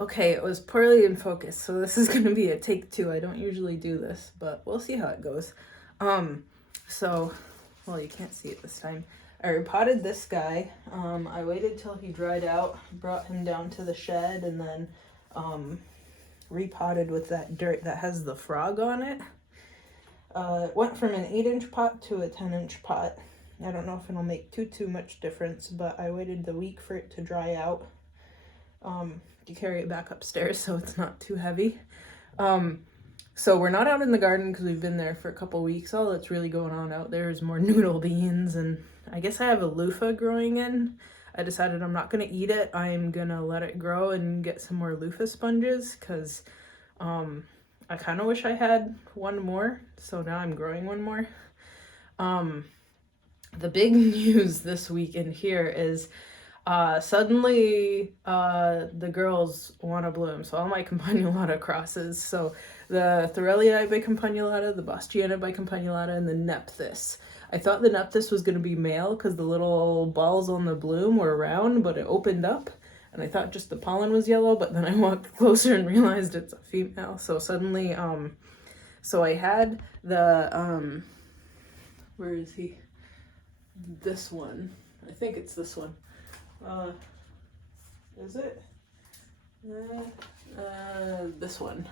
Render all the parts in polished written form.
Okay, it was poorly in focus, so this is gonna be a take two. I don't usually do this, but we'll see how it goes. Um, so, well, you can't see it this time. I repotted this guy. I waited till he dried out, brought him down to the shed, and then repotted with that dirt that has the frog on it. Went from an 8-inch pot to a 10-inch pot. I don't know if it'll make too much difference, but I waited the week for it to dry out. To carry it back upstairs so it's not too heavy. So we're not out in the garden because we've been there for a couple weeks. All that's really going on out there is more noodle beans, and I guess I have a loofah growing in. I decided I'm not going to eat it. I'm going to let it grow and get some more loofah sponges because I kind of wish I had one more. So now I'm growing one more. The big news this week in here is suddenly the girls want to bloom. So all my campanulata crosses. So the Thorellii bicampanulata, the Boschiana bicampanulata, and the Nephthys. I thought the Nephthys was going to be male because the little balls on the bloom were round, but it opened up. And I thought just the pollen was yellow, but then I walked closer and realized it's a female. So suddenly, so I had the, where is he? This one. I think it's this one. Is it? This one.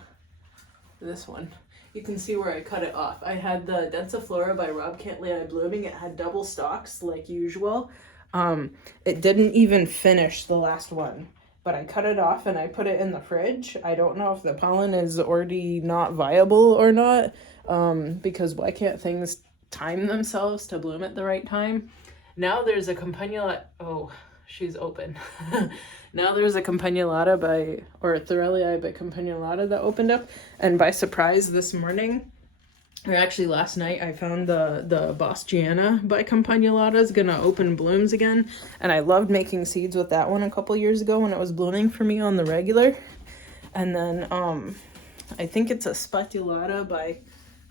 This one. You can see where I cut it off. I had the Densiflora by Rob Cantley blooming. It had double stalks like usual. It didn't even finish the last one, but I cut it off and I put it in the fridge. I don't know if the pollen is already not viable or not, because why can't things time themselves to bloom at the right time? Now there's a campanula. Oh, she's open. Now there's a campanulata or a Thorellii bicampanulata that opened up, and by surprise this morning, or actually last night, I found the Boschiana bicampanulata is gonna open blooms again, and I loved making seeds with that one a couple years ago when it was blooming for me on the regular. And then I think it's a Spatulata by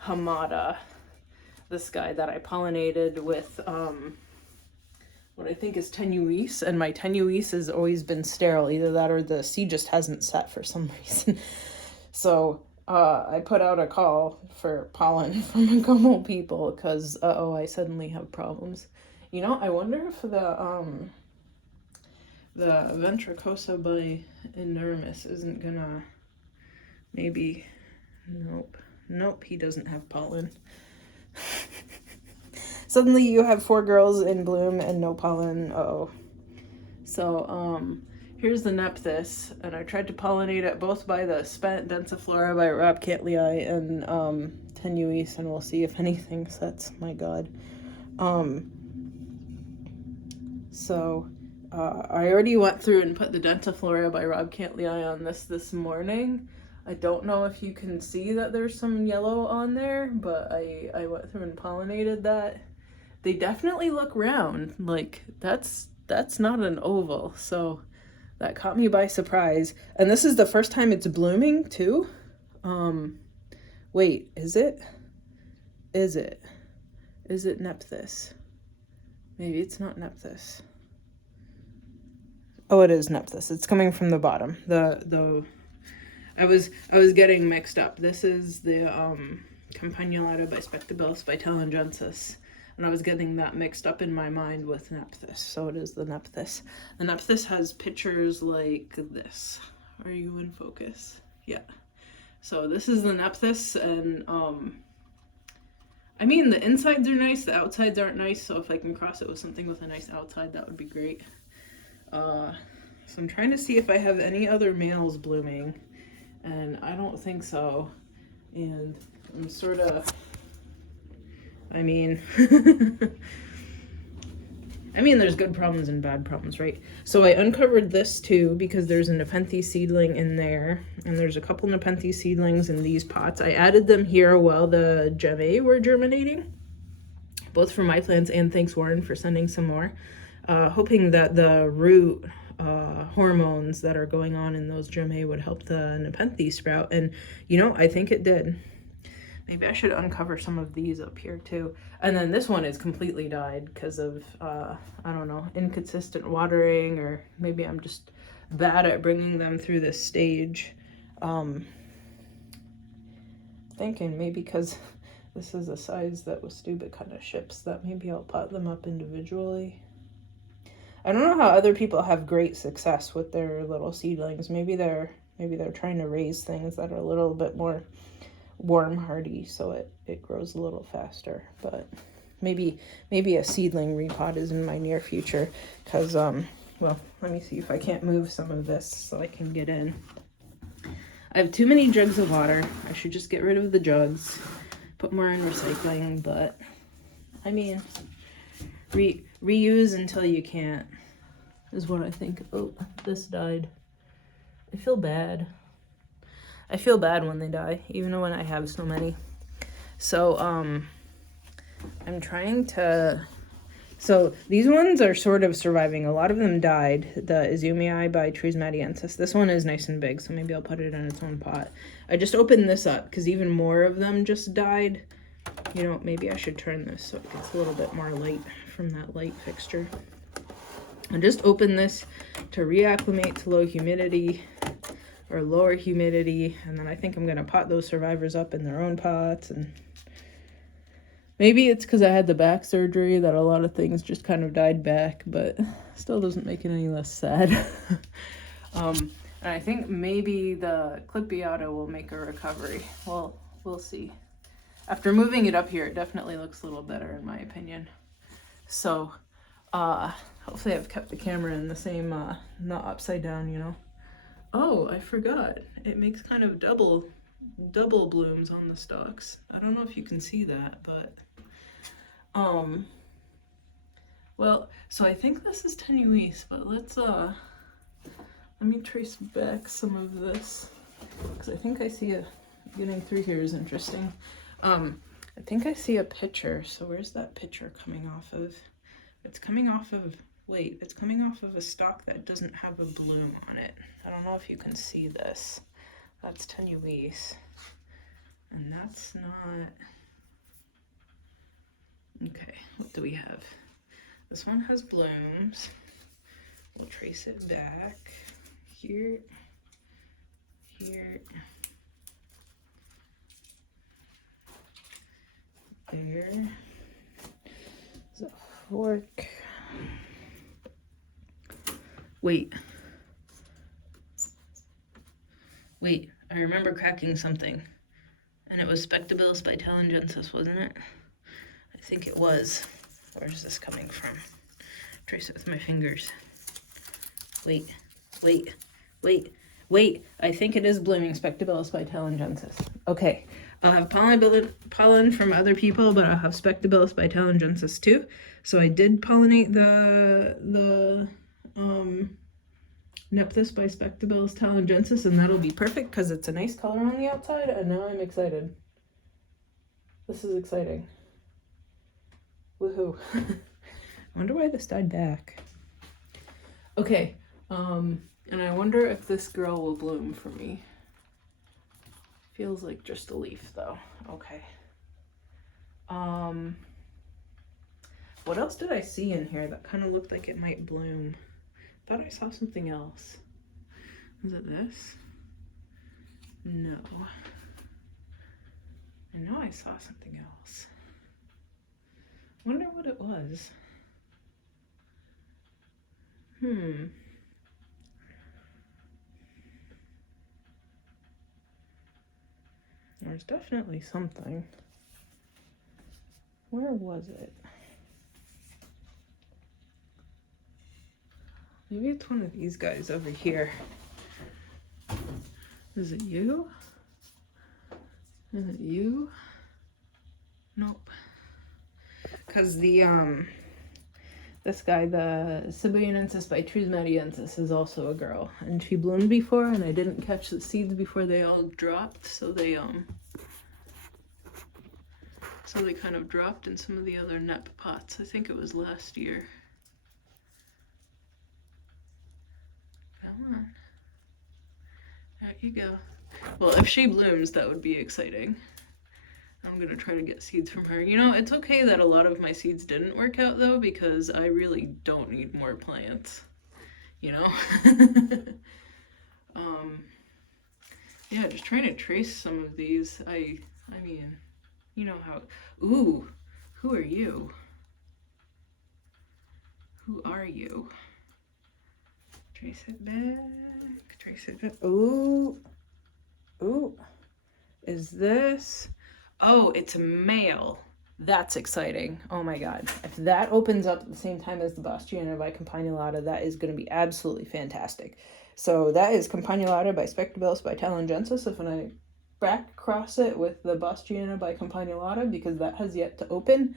Hamada, this guy that I pollinated with what I think is tenuis, and my tenuis has always been sterile. Either that or the seed just hasn't set for some reason. So I put out a call for pollen from a couple people because I suddenly have problems. You know, I wonder if the Ventricosa by Inermis isn't gonna maybe. Nope, he doesn't have pollen. Suddenly you have 4 girls in bloom and no pollen. So here's the Nephthys, and I tried to pollinate it both by the Spent Densiflora by Rob Cantley and Tenuis, and we'll see if anything sets. My God. So I already went through and put the Densiflora by Rob Cantley on this morning. I don't know if you can see that there's some yellow on there, but I went through and pollinated that. They definitely look round. Like that's not an oval, so that caught me by surprise. And this is the first time it's blooming too. Wait, is it? Is it Nephthys? Maybe it's not Nephthys. Oh, it is Nephthys. It's coming from the bottom. I was getting mixed up. This is the Campanulata by Spectabilis by Telangensis. And I was getting that mixed up in my mind with Nephthys. So it is the Nephthys. The Nephthys has pictures like this. Are you in focus? Yeah. So this is the Nephthys, and I mean, the insides are nice, the outsides aren't nice, so if I can cross it with something with a nice outside, that would be great. So I'm trying to see if I have any other males blooming, and I don't think so. And I'm sort of, I mean, there's good problems and bad problems, right? So I uncovered this too because there's a Nepenthes seedling in there, and there's a couple Nepenthes seedlings in these pots. I added them here while the Gemme were germinating, both for my plants, and thanks Warren for sending some more, hoping that the root hormones that are going on in those Gemme would help the Nepenthes sprout, and you know, I think it did. Maybe I should uncover some of these up here too. And then this one is completely died because of, I don't know, inconsistent watering, or maybe I'm just bad at bringing them through this stage. Thinking maybe because this is a size that Westubit kind of ships, that maybe I'll pot them up individually. I don't know how other people have great success with their little seedlings. Maybe they're trying to raise things that are a little bit more warm hardy, so it grows a little faster. But maybe a seedling repot is in my near future, because well, let me see if I can't move some of this so I can get in. I have too many jugs of water. I should just get rid of the jugs, put more in recycling, but I mean, reuse until you can't is what I think. Oh, this died. I feel bad. I feel bad when they die, even when I have so many. So, I'm trying to... So, these ones are sort of surviving. A lot of them died. The Izumii by Trismatiensis. This one is nice and big, so maybe I'll put it in its own pot. I just opened this up, because even more of them just died. You know, maybe I should turn this so it gets a little bit more light from that light fixture. I just opened this to reacclimate to low humidity or lower humidity, and then I think I'm gonna pot those survivors up in their own pots. And maybe it's because I had the back surgery that a lot of things just kind of died back, but still doesn't make it any less sad. And I think maybe the Clippiata will make a recovery. Well, we'll see. After moving it up here, it definitely looks a little better in my opinion. So, hopefully I've kept the camera in the same, not upside down, you know. Oh, I forgot. It makes kind of double blooms on the stalks. I don't know if you can see that, but, well, so I think this is tenuis, but let's, let me trace back some of this, because I think I see getting through here is interesting. I think I see a picture, so where's that picture coming off of? It's coming off of, wait, it's coming off of a stalk that doesn't have a bloom on it. I don't know if you can see this. That's tenuis. And that's not... Okay, what do we have? This one has blooms. We'll trace it back. Here. Here. There. There's a fork. Wait, I remember cracking something. And it was Spectabilis by Telangensis, wasn't it? I think it was. Where's this coming from? Trace it with my fingers. Wait. I think it is blooming Spectabilis by Telangensis. Okay. I'll have pollen from other people, but I'll have Spectabilis by Telangensis too. So I did pollinate the Nephthys by Spectabilis Telangensis, and that'll be perfect because it's a nice color on the outside, and now I'm excited. This is exciting. Woohoo. I wonder why this died back. Okay, and I wonder if this girl will bloom for me. Feels like just a leaf though. Okay. What else did I see in here that kind of looked like it might bloom? I thought I saw something else. Was it this? No. I know I saw something else. Wonder what it was. There's definitely something. Where was it? Maybe it's one of these guys over here. Is it you? Is it you? Nope. Because the, this guy, the Sibuyanensis by Trismatiensis, is also a girl. And she bloomed before, and I didn't catch the seeds before they all dropped, so they kind of dropped in some of the other nep pots. I think it was last year. Come on. There you go. Well, if she blooms, that would be exciting. I'm gonna try to get seeds from her. You know, it's okay that a lot of my seeds didn't work out though, because I really don't need more plants. you know? Yeah, just trying to trace some of these. I mean, you know how, ooh, who are you? Who are you? Trace it back, trace it back. Ooh, ooh, is this? Oh, it's a male. That's exciting. Oh my god. If that opens up at the same time as the Bastiana by Campanulata, that is going to be absolutely fantastic. So that is Campanulata by Spectabilis by Talengensis. If I back cross it with the Bastiana by Campanulata, because that has yet to open,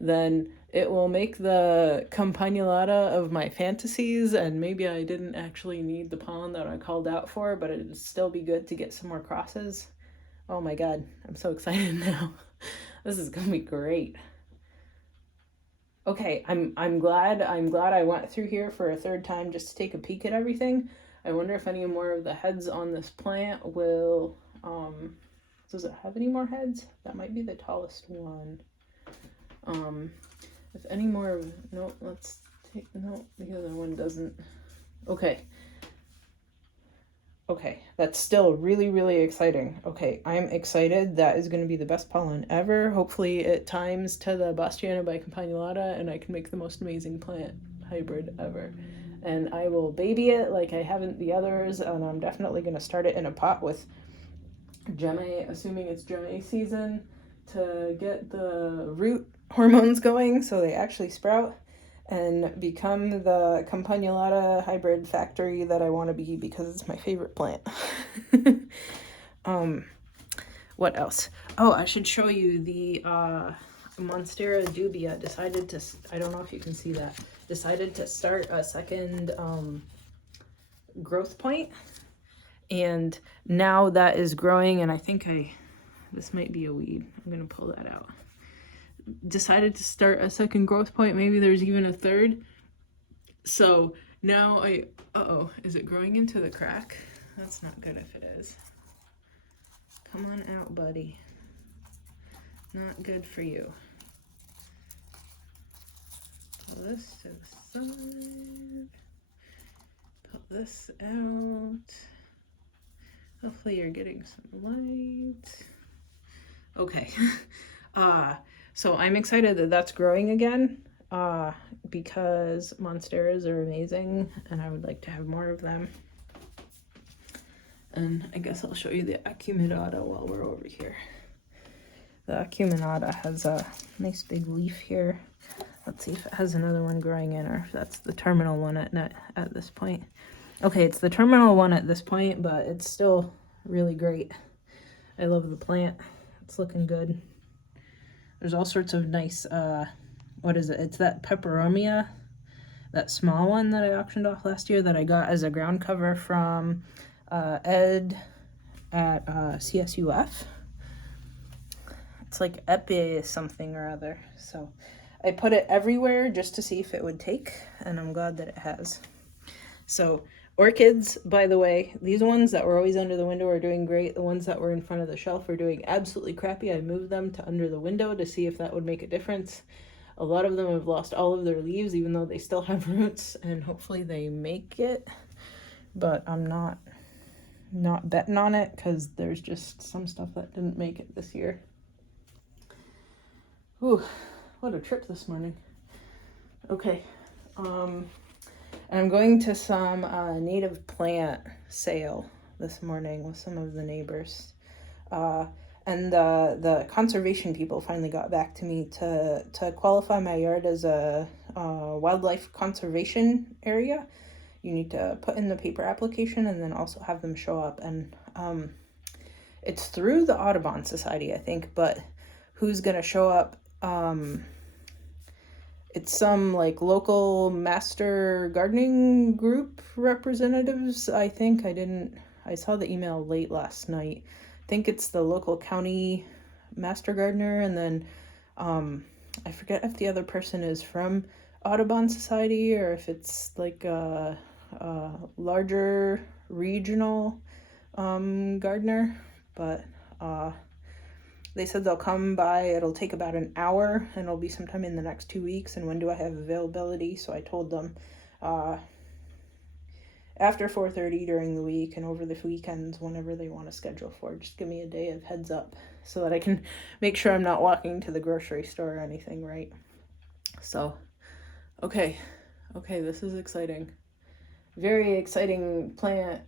then it will make the Campanulata of my fantasies, and maybe I didn't actually need the pollen that I called out for, but it'd still be good to get some more crosses. Oh my god, I'm so excited now. This is gonna be great. Okay, I'm glad I went through here for a third time just to take a peek at everything. I wonder if any more of the heads on this plant will does it have any more heads? That might be the tallest one. If any more, no, let's take, no, the other one doesn't. Okay. Okay, that's still really, really exciting. Okay, I'm excited. That is going to be the best pollen ever. Hopefully it times to the Bastiana by Campanulata and I can make the most amazing plant hybrid ever. And I will baby it like I haven't the others, and I'm definitely going to start it in a pot with Gemme, assuming it's Gemme season, to get the root hormones going so they actually sprout and become the Campanulata hybrid factory that I want to be, because it's my favorite plant. What else? Oh, I should show you the Monstera dubia decided to, I don't know if you can see that, decided to start a second growth point. And now that is growing, and I think this might be a weed. I'm going to pull that out. Decided to start a second growth point. Maybe there's even a third. So now uh-oh, is it growing into the crack? That's not good if it is. Come on out, buddy. Not good for you. Pull this to the side. Pull this out. Hopefully you're getting some light. Okay. So I'm excited that that's growing again, because Monsteras are amazing and I would like to have more of them. And I guess I'll show you the Acuminata while we're over here. The Acuminata has a nice big leaf here. Let's see if it has another one growing in, or if that's the terminal one at this point. Okay, it's the terminal one at this point, but it's still really great. I love the plant. It's looking good. There's all sorts of nice, what is it? It's that peperomia, that small one that I auctioned off last year that I got as a ground cover from Ed at CSUF. It's like Epi something or other. So I put it everywhere just to see if it would take, and I'm glad that it has. So orchids, by the way, these ones that were always under the window are doing great. The ones that were in front of the shelf are doing absolutely crappy. I moved them to under the window to see if that would make a difference. A lot of them have lost all of their leaves, even though they still have roots, and hopefully they make it. But I'm not betting on it, because there's just some stuff that didn't make it this year. Ooh, what a trip this morning. Okay. And I'm going to some native plant sale this morning with some of the neighbors. And the conservation people finally got back to me to qualify my yard as a wildlife conservation area. You need to put in the paper application and then also have them show up. And it's through the Audubon Society, I think, but who's going to show up? It's some like local master gardening group representatives, I think. I saw the email late last night. I think it's the local county master gardener, and then I forget if the other person is from Audubon Society or if it's like a larger regional gardener, but they said they'll come by. It'll take about an hour, and it'll be sometime in the next 2 weeks. And when do I have availability? So I told them after 4:30 during the week and over the weekends, whenever they want to schedule for. Just give me a day of heads up so that I can make sure I'm not walking to the grocery store or anything, right? So, okay, this is exciting. Very exciting plant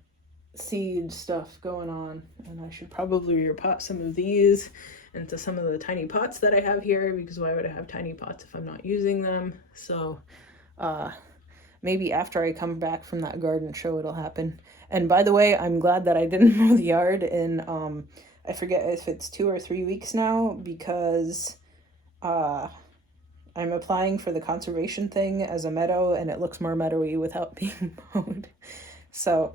seed stuff going on, and I should probably repot some of these into some of the tiny pots that I have here, because why would I have tiny pots if I'm not using them? So maybe after I come back from that garden show it'll happen. And by the way, I'm glad that I didn't mow the yard in I forget if it's 2 or 3 weeks now, because I'm applying for the conservation thing as a meadow, and it looks more meadowy without being mowed. So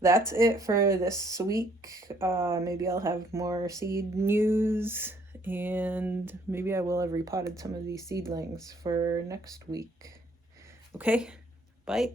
that's it for this week. Maybe I'll have more seed news, and maybe I will have repotted some of these seedlings for next week. Okay, bye.